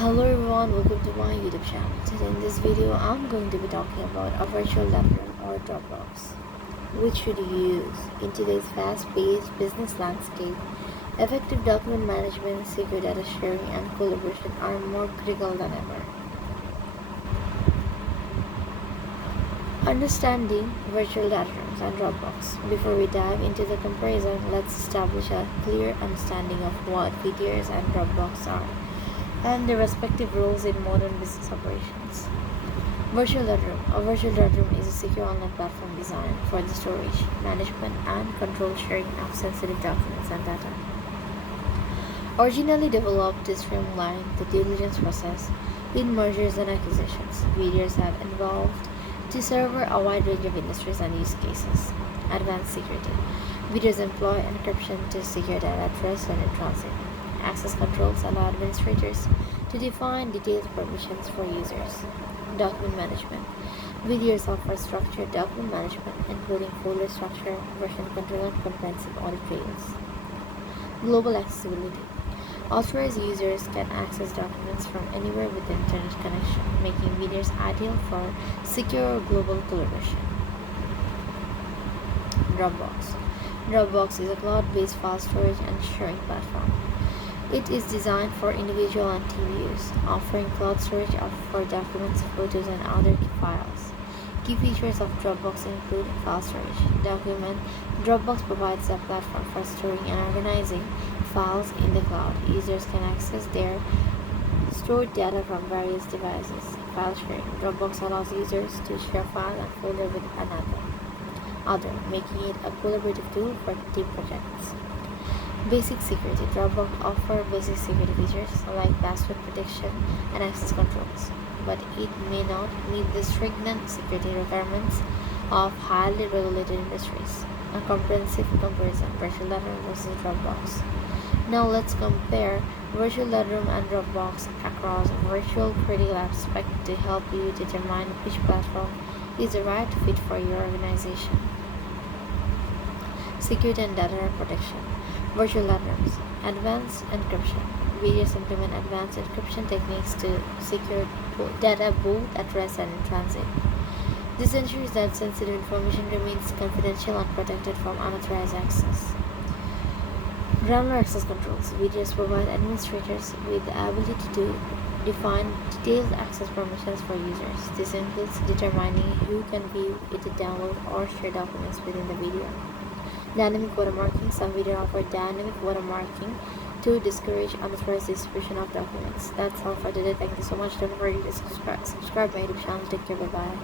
Hello everyone, welcome to my YouTube channel. Today in this video I'm going to be talking about a virtual laptop or Dropbox. Which should you use in today's fast-paced business landscape? Effective document management, secure data sharing and collaboration are more critical than ever. Understanding virtual data rooms and Dropbox. Before we dive into the comparison, let's establish a clear understanding of what VDRs and Dropbox are and their respective roles in modern business operations. Virtual data room. A virtual data room is a secure online platform designed for the storage, management, and control sharing of sensitive documents and data. Originally developed to streamline the due diligence process in mergers and acquisitions, VDRs have evolved to serve a wide range of industries and use cases. Advanced security. VDRs employ encryption to secure data at rest and in transit. Access controls allow administrators to define detailed permissions for users. Document management. VDRs offer structured document management, including folder structure, version control, and comprehensive audit trails. Global accessibility. Authorized users can access documents from anywhere with the internet connection, making VDRs ideal for secure global collaboration. Dropbox. Dropbox is a cloud-based file storage and sharing platform. It is designed for individual and team use, offering cloud storage for documents, photos, and other files. Key features of Dropbox include file storage. Dropbox provides a platform for storing and organizing files in the cloud. Users can access their stored data from various devices. File sharing. Dropbox allows users to share file and folder with other, making it a collaborative tool for team projects. Basic security. Dropbox offers basic security features like password protection and access controls, but it may not meet the stringent security requirements of highly regulated industries. A comprehensive comparison: virtual data room versus Dropbox. Now let's compare virtual data room and Dropbox across virtual critical aspects to help you determine which platform is the right fit for your organization. Security and data protection. Virtual data rooms. Advanced encryption. VDRs implement advanced encryption techniques to secure data both at rest and in transit. This ensures that sensitive information remains confidential and protected from unauthorized access. Granular access controls. VDRs provide administrators with the ability to define detailed access permissions for users. This includes determining who can view, edit, download, or share documents within the VDR. Dynamic watermarking. Some VDRs offer dynamic watermarking to discourage unauthorized distribution of documents. That's all for today. Thank you so much. Don't forget to subscribe my YouTube channel. Take care. Bye bye.